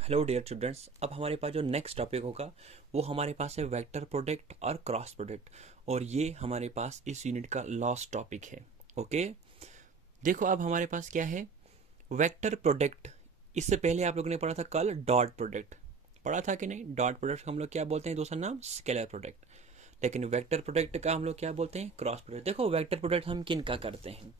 Hello dear students, अब हमारे पास जो नेक्स्ट टॉपिक होगा वो हमारे पास है वेक्टर प्रोडक्ट और क्रॉस प्रोडक्ट। और ये हमारे पास इस यूनिट का लास्ट टॉपिक है। ओके, देखो अब हमारे पास क्या है, वेक्टर प्रोडक्ट। इससे पहले आप लोगों ने पढ़ा था कल डॉट प्रोडक्ट, पढ़ा था कि नहीं? डॉट प्रोडक्ट हम लोग क्या बोलते हैं, दूसरा नाम स्केलर प्रोडक्ट। लेकिन वेक्टर प्रोडक्ट का हम लोग क्या बोलते हैं, क्रॉस प्रोडक्ट। देखो वेक्टर प्रोडक्ट हम किन का करते हैं,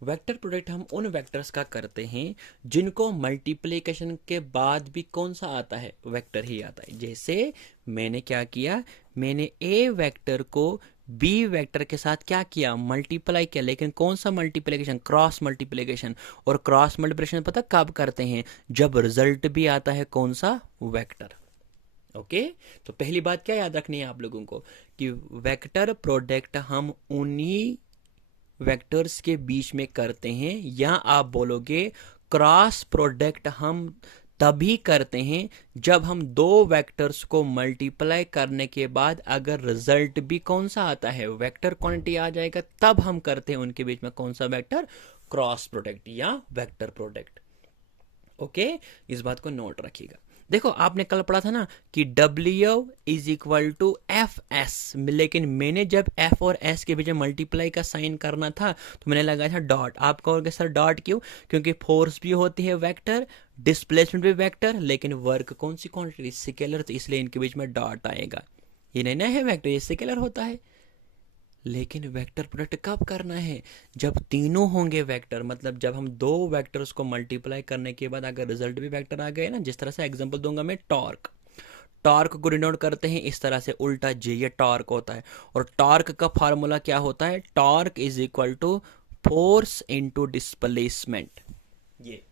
वेक्टर प्रोडक्ट हम उन वेक्टर्स का करते हैं जिनको मल्टीप्लिकेशन के बाद भी कौन सा आता है, वेक्टर ही आता है। जैसे मैंने क्या किया, मैंने ए वेक्टर को बी वेक्टर के साथ क्या किया, मल्टीप्लाई किया। लेकिन कौन सा मल्टीप्लिकेशन, क्रॉस मल्टीप्लिकेशन। और क्रॉस मल्टीप्लिकेशन पता कब करते हैं, जब रिजल्ट भी आता है कौन सा, वेक्टर। ओके, तो पहली बात क्या याद रखनी है आप लोगों को कि वेक्टर प्रोडक्ट हम उन्हीं वेक्टर्स के बीच में करते हैं, या आप बोलोगे क्रॉस प्रोडक्ट हम तभी करते हैं जब हम दो वेक्टर्स को मल्टीप्लाई करने के बाद अगर रिजल्ट भी कौन सा आता है, वेक्टर क्वांटिटी आ जाएगा, तब हम करते हैं उनके बीच में कौन सा वेक्टर, क्रॉस प्रोडक्ट या वेक्टर प्रोडक्ट। ओके, इस बात को नोट रखिएगा। देखो आपने कल पढ़ा था ना कि W is equal to F S, लेकिन मैंने जब एफ और एस के बीच में मल्टीप्लाई का साइन करना था तो मैंने लगाया था डॉट। आप कहोगे सर डॉट क्यों, क्योंकि फोर्स भी होती है वेक्टर, डिस्प्लेसमेंट भी वेक्टर, लेकिन वर्क कौन सी क्वांटिटी, स्केलर, तो इसलिए इनके बीच में डॉट आएगा। ये नहीं ना है वेक्टर, ये स्केलर होता है। लेकिन वेक्टर प्रोडक्ट कब करना है, जब तीनों होंगे वेक्टर, मतलब जब हम दो वेक्टर्स को मल्टीप्लाई करने के बाद अगर रिजल्ट भी वेक्टर आ गए ना। जिस तरह से एग्जांपल दूंगा मैं, टॉर्क, टॉर्क को डिनोट करते हैं इस तरह से उल्टा जे, ये टॉर्क होता है। और टॉर्क का फार्मूला क्या होता है, torque is equal to force into displacement. ये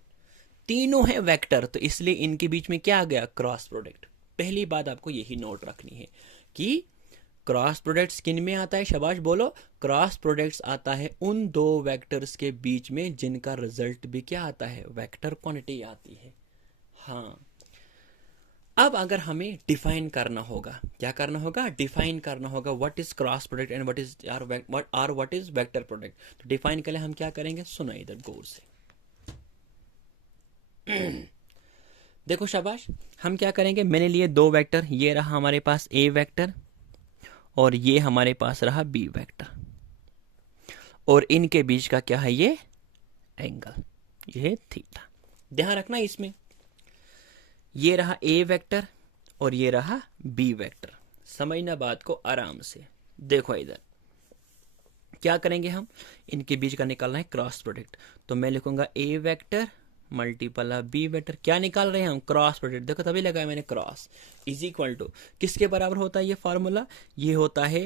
तीनों है वेक्टर, तो इसलिए इनके बीच में क्या आ गया, क्रॉस प्रोडक्ट। पहली बात आपको यही नोट रखनी है कि क्रॉस प्रोडक्ट्स किन में आता है, शाबाश बोलो। क्रॉस प्रोडक्ट्स आता है उन दो वेक्टर्स के बीच में जिनका रिजल्ट भी क्या आता है, वेक्टर क्वांटिटी आती है। हाँ, अब अगर हमें डिफाइन करना होगा, क्या करना होगा, डिफाइन करना होगा what is cross product and what is vector product. तो डिफाइन के लिए हम क्या करेंगे, सुनो इधर गौर से। देखो शाबाश, हम क्या करेंगे, मैंने लिए दो वेक्टर, ये रहा हमारे पास ए वेक्टर और ये हमारे पास रहा बी वेक्टर, और इनके बीच का क्या है, ये एंगल, ये थीटा। ध्यान रखना इसमें, ये रहा ए वेक्टर और ये रहा बी वेक्टर। समझना बात को आराम से। देखो इधर क्या करेंगे हम, इनके बीच का निकालना है क्रॉस प्रोडक्ट। तो मैं लिखूंगा ए वेक्टर मल्टीपल बी वेक्टर, क्या निकाल रहे हैं हम, क्रॉस प्रोडक्ट। देखो तभी लगाया मैंने क्रॉस, इज इक्वल टू किसके बराबर होता है ये फार्मूला, ये होता है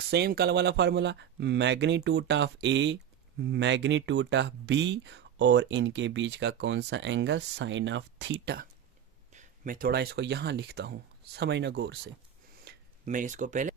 सेम कल वाला formula, magnitude of A magnitude of B, और इनके बीच का कौन सा एंगल, साइन ऑफ थीटा। मैं थोड़ा इसको यहां लिखता हूं, समझना गौर से। मैं इसको पहले,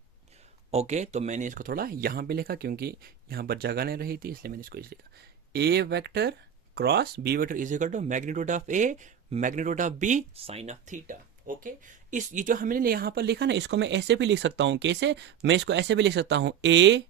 ओके, तो मैंने इसको थोड़ा यहां पे लिखा क्योंकि यहां पर जगह नहीं रही थी, इसलिए मैंने इसको इस लिखा, A vector cross B vector is equal to magnitude of A magnitude of B sine of theta. Okay, इस ये जो हमने यहाँ पर लिखा ना, इसको मैं ऐसे भी लिख सकता हूँ, कैसे, मैं इसको ऐसे भी लिख सकता हूँ, ए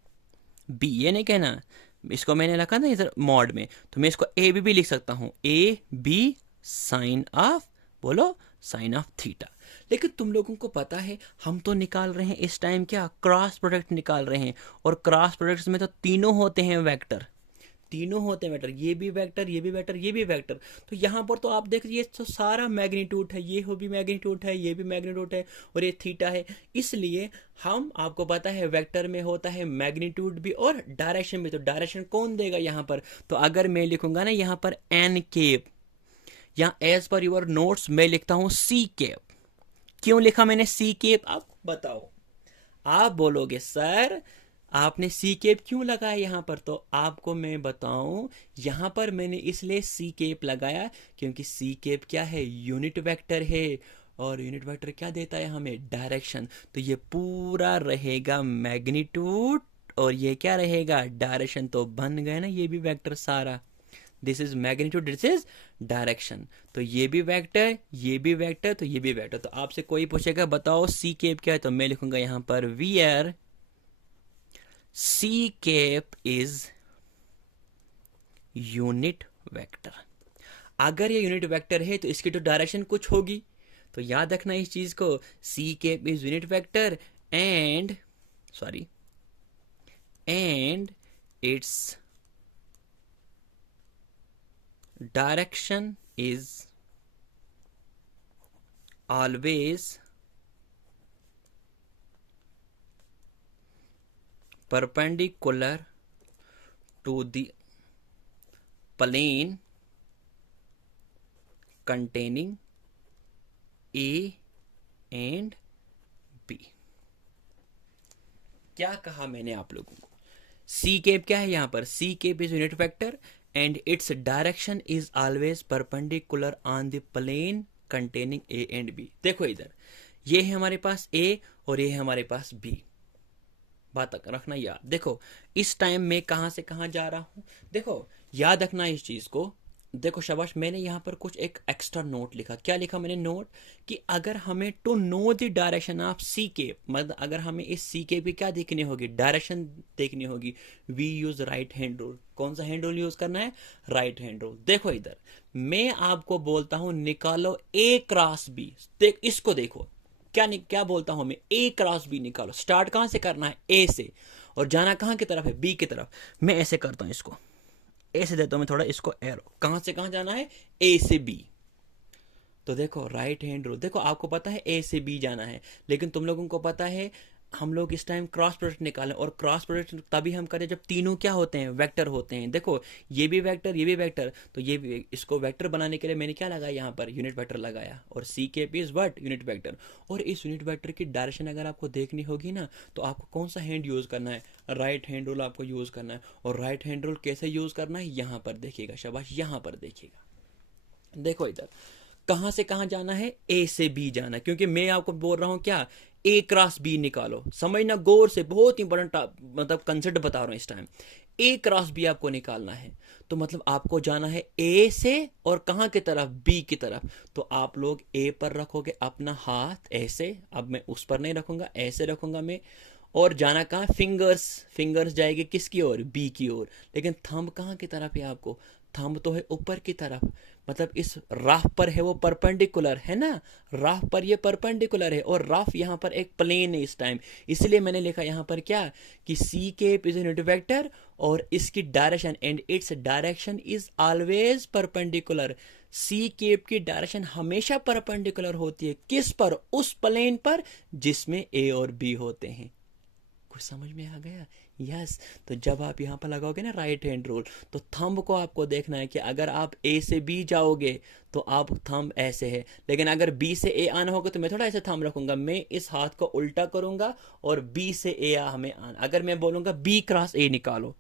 बी, ये नहीं कहना, इसको मैंने रखा ना इधर मॉड में, तो मैं इसको ए बी भी लिख सकता हूँ, ए बी साइन ऑफ, बोलो, साइन ऑफ थीटा। लेकिन तुम लोगों को पता है हम तो निकाल रहे हैं इस टाइम क्या, क्रॉस प्रोडक्ट निकाल रहे हैं, और क्रॉस प्रोडक्ट्स में तो तीनों होते हैं वेक्टर, तीनों होते हैं वेक्टर, ये भी वेक्टर, ये भी वेक्टर, ये भी वेक्टर। तो यहाँ पर तो आप देख, ये तो सारा मैग्नीट्यूड है, ये हो भी मैग्नीट्यूड है, ये भी मैग्नीट्यूड है, और ये थीटा है। इसलिए हम, आपको पता है वेक्टर में होता है मैग्नीट्यूड भी और डायरेक्शन भी, तो डायरेक्शन कौन देगा यहाँ पर, तो अगर मैं लिखूंगा ना यहाँ पर एन केप, या एज पर यूर नोट्स मैं लिखता हूं सी केप। क्यों लिखा मैंने सी केप, आप बताओ। आप बोलोगे सर आपने सी केप क्यों लगाया यहाँ पर, तो आपको मैं बताऊं, यहाँ पर मैंने इसलिए सी केप लगाया क्योंकि सी केप क्या है, यूनिट वेक्टर है, और यूनिट वेक्टर क्या देता है हमें, डायरेक्शन। तो ये पूरा रहेगा मैग्नीट्यूड और ये क्या रहेगा, डायरेक्शन। तो बन गए ना ये भी वेक्टर सारा, this is magnitude, this is direction. तो ये भी वेक्टर, ये भी वेक्टर, तो ये भी वेक्टर। तो आपसे कोई पूछेगा बताओ सी केप क्या है, तो मैं लिखूंगा यहां पर we are C cap is unit vector. अगर ये यूनिट वेक्टर है तो इसकी तो डायरेक्शन कुछ होगी, तो याद रखना इस चीज को, C cap is unit vector and its direction is always perpendicular to the plane containing A and B। क्या कहा मैंने आप लोगों को? सी केप क्या है यहाँ पर? C cap is unit vector and it's direction is always perpendicular on the plane containing A and B. देखो इधर ये है हमारे पास ए और ये है हमारे पास बी, बात रखना याद। देखो इस टाइम मैं कहां से कहां जा रहा हूं, देखो याद रखना इस चीज को। देखो शाबाश, मैंने यहाँ पर कुछ एक एक्स्ट्रा नोट लिखा। क्या लिखा मैंने नोट? कि अगर हमें to know the direction of C cap, मतलब अगर हमें इस सी केप की क्या देखनी होगी, डायरेक्शन देखनी होगी, we use right hand rule. कौन सा हैंड रूल यूज करना है? Right hand rule. देखो इधर मैं आपको बोलता हूं निकालो ए क्रॉस बी। देख इसको देखो, क्या बोलता हूं मैं? ए क्रॉस बी निकालो। स्टार्ट कहां से करना है? ए से, और जाना कहां की तरफ है? बी की तरफ। मैं ऐसे करता हूं, इसको ऐसे देता हूं मैं थोड़ा, इसको एरो। कहां से कहां जाना है? ए से बी। तो देखो राइट हैंड रूल, देखो आपको पता है ए से बी जाना है, लेकिन तुम लोगों को पता है हम लोग इस टाइम क्रॉस प्रोडक्ट निकालें, और क्रॉस प्रोडक्ट तभी हम करें जब तीनों क्या होते हैं? वेक्टर होते हैं। देखो ये भी वेक्टर, ये भी वेक्टर, तो ये भी, इसको वेक्टर बनाने के लिए मैंने क्या लगाया यहाँ पर? यूनिट वेक्टर लगाया। और सी के P is what? Unit vector. और इस यूनिट वेक्टर की डायरेक्शन अगर आपको देखनी होगी ना, तो आपको कौन सा हैंड यूज करना है? राइट हैंड रूल आपको यूज करना है। और राइट हैंड रूल कैसे यूज करना है? यहाँ पर देखिएगा, शाबाश, यहाँ पर देखिएगा। देखो इधर कहां से कहां जाना है? ए से बी जाना है, क्योंकि मैं आपको बोल रहा हूं क्या? ए क्रॉस बी निकालो। समझना गौर से, बहुत इंपॉर्टेंट मतलब कंसेप्ट बता रहा हूं इस टाइम। ए क्रॉस बी आपको निकालना है, तो मतलब आपको जाना है ए से, और कहां की तरफ? बी की तरफ। तो आप लोग ए पर रखोगे अपना हाथ ऐसे, अब मैं उस पर नहीं रखूंगा, ऐसे रखूंगा मैं। और जाना कहां? फिंगर्स जाएगी किसकी ओर? बी की ओर। लेकिन थंब कहां की तरफ है आपको? थंब तो है ऊपर की तरफ, मतलब इस राफ पर है वो परपेंडिकुलर है ना, राफ पर ये परपेंडिकुलर है, और राफ यहाँ पर एक प्लेन है इस टाइम। इसलिए मैंने लिखा यहाँ पर क्या? कि C cap is unit vector और इसकी direction and it's direction is always perpendicular. C cap की डायरेक्शन हमेशा परपेंडिकुलर होती है। किस पर? उस प्लेन पर जिसमें ए और बी होते हैं। कुछ समझ में आ गया? यस। तो जब आप यहाँ पर लगाओगे ना राइट हैंड रूल, तो थंब को आपको देखना है कि अगर आप ए से बी जाओगे तो आप थंब ऐसे है, लेकिन अगर बी से ए आना होगा तो मैं थोड़ा ऐसे थंब रखूंगा, मैं इस हाथ को उल्टा करूंगा और बी से ए हमें आना। अगर मैं बोलूंगा बी क्रॉस ए निकालो,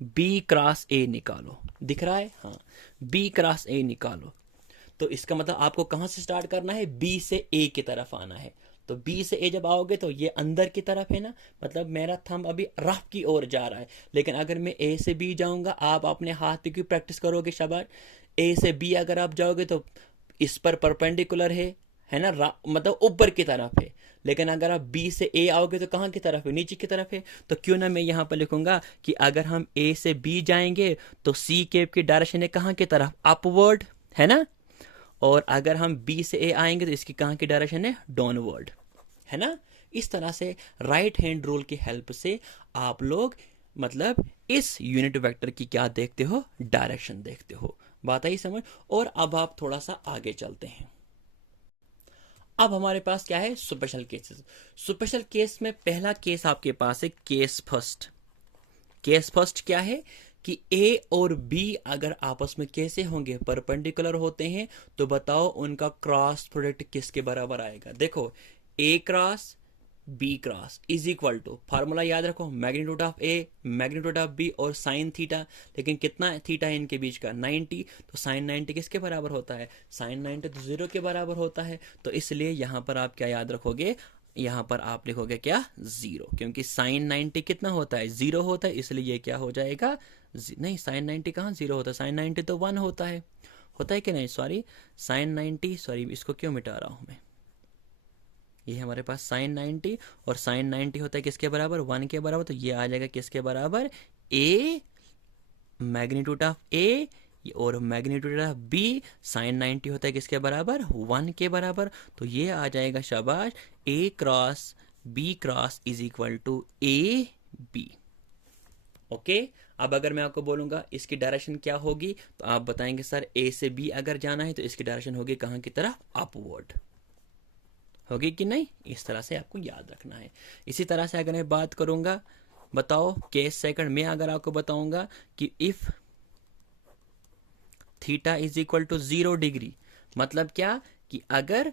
बी क्रॉस ए निकालो, दिख रहा है? हाँ, बी क्रॉस ए निकालो, तो इसका मतलब आपको कहां से स्टार्ट करना है? बी से ए की तरफ आना है। तो बी से ए जब आओगे तो ये अंदर की तरफ है ना, मतलब मेरा थंब अभी रफ की ओर जा रहा है। लेकिन अगर मैं ए से बी जाऊंगा, आप अपने हाथ की प्रैक्टिस करोगे शाबाश। ए से बी अगर आप जाओगे तो इस पर परपेंडिकुलर है ना, मतलब ऊपर की तरफ है। लेकिन अगर आप बी से ए आओगे तो कहां की तरफ है? नीचे की तरफ है। तो क्यों ना मैं यहां पर लिखूंगा कि अगर हम ए से बी जाएंगे तो सी केप की डायरेक्शन है कहां की तरफ? अपवर्ड, है ना। और अगर हम बी से ए आएंगे तो इसकी कहां की डायरेक्शन है? डाउनवर्ड, है ना। इस तरह से राइट हैंड रूल की हेल्प से आप लोग मतलब इस यूनिट वेक्टर की क्या देखते हो? डायरेक्शन देखते हो। बात आई समझ? और अब आप थोड़ा सा आगे चलते हैं। अब हमारे पास क्या है? Special cases. स्पेशल केस में पहला केस आपके पास है केस फर्स्ट। केस फर्स्ट क्या है? कि ए और बी अगर आपस में कैसे होंगे? परपेंडिकुलर होते हैं, तो बताओ उनका क्रॉस प्रोडक्ट किसके बराबर आएगा? देखो A cross B cross is equal to, formula याद रखो, magnitude of A magnitude of B और साइन थीटा। लेकिन कितना थीटा है इनके बीच का? 90। तो साइन 90 किसके बराबर होता है? साइन 90 तो 0 के बराबर होता है। तो इसलिए यहां पर आप क्या याद रखोगे? यहां पर आप लिखोगे क्या? 0, क्योंकि साइन 90 कितना होता है? 0 होता है, इसलिए ये क्या हो जाएगा? नहीं, साइन 90 कहाँ 0 होता है? साइन 90 तो 1 होता है कि नहीं? सॉरी, साइन 90, सॉरी इसको क्यों मिटा रहा हूं मैं? ये हमारे पास साइन 90, और साइन 90 होता है किसके बराबर? 1 के बराबर। तो ये आ जाएगा किसके बराबर? ए मैग्नीट्यूड ऑफ ए और मैग्नीट्यूड ऑफ बी साइन 90 होता है किसके बराबर, 1 के बराबर। तो ये आ जाएगा शाबाश, A cross B cross is equal to A B. Okay, अब अगर मैं आपको बोलूंगा इसकी डायरेक्शन क्या होगी, तो आप बताएंगे सर ए से बी अगर जाना है तो इसकी डायरेक्शन होगी कहाँ की तरफ, अपवर्ड होगी कि नहीं। इस तरह से आपको याद रखना है। इसी तरह से अगर मैं बात करूंगा, बताओ केस सेकंड में अगर आपको बताऊंगा कि if theta is equal to 0 degree, मतलब क्या कि अगर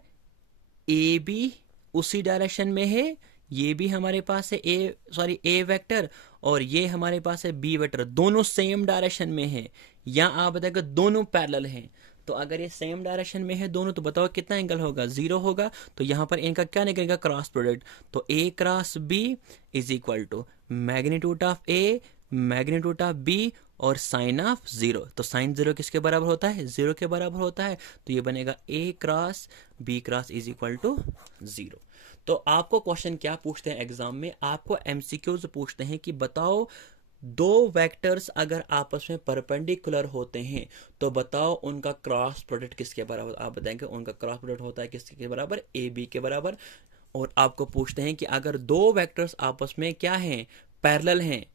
ए बी उसी डायरेक्शन में है, ये भी हमारे पास है ए वेक्टर और ये हमारे पास है बी वेक्टर, दोनों सेम डायरेक्शन में है, या आप बताएंगे दोनों पैरेलल हैं। तो अगर ये सेम डायरेक्शन में है दोनों, तो बताओ कितना एंगल होगा, 0 होगा। तो यहां पर इनका क्या निकलेगा, क्रॉस प्रोडक्ट। तो A cross B is equal to magnitude of A magnitude of B और साइन ऑफ 0। तो साइन 0 किसके बराबर होता है, 0 के बराबर होता है। तो ये बनेगा A cross B cross is equal to 0। तो आपको क्वेश्चन क्या पूछते हैं एग्जाम में, आपको एमसीक्यूज पूछते हैं कि बताओ दो वेक्टर्स अगर आपस में परपेंडिकुलर होते हैं तो बताओ उनका क्रॉस प्रोडक्ट किसके बराबर। आप बताएंगे उनका क्रॉस प्रोडक्ट होता है किसके बराबर, ए बी के बराबर। और आपको पूछते हैं कि अगर दो वेक्टर्स आपस में क्या हैं, पैरेलल हैं,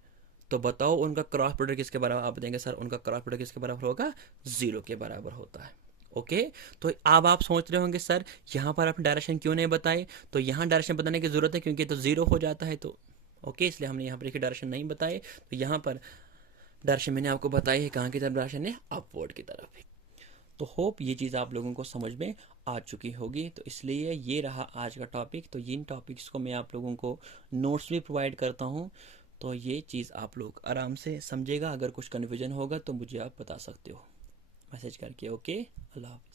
तो बताओ उनका क्रॉस प्रोडक्ट किसके बराबर। आप बताएंगे सर उनका क्रॉस प्रोडक्ट किसके बराबर होगा, 0 के बराबर होता है। ओके, तो अब आप सोच रहे होंगे सर यहाँ पर आपने डायरेक्शन क्यों नहीं बताई, तो यहाँ डायरेक्शन बताने की जरूरत है क्योंकि तो 0 हो जाता है। तो ओके, इसलिए हमने यहाँ पर देखिए डायरेक्शन नहीं बताए। तो यहाँ पर डायरेक्शन मैंने आपको बताई है कहाँ की तरफ डायरेक्शन है, अपवर्ड की तरफ है। तो होप ये चीज़ आप लोगों को समझ में आ चुकी होगी। तो इसलिए ये रहा आज का टॉपिक। तो इन टॉपिक्स को मैं आप लोगों को नोट्स भी प्रोवाइड करता हूँ, तो ये चीज़ आप लोग आराम से समझेगा। अगर कुछ कन्फ्यूजन होगा तो मुझे आप बता सकते हो मैसेज करके। ओके, अल्लाह हाफिज़।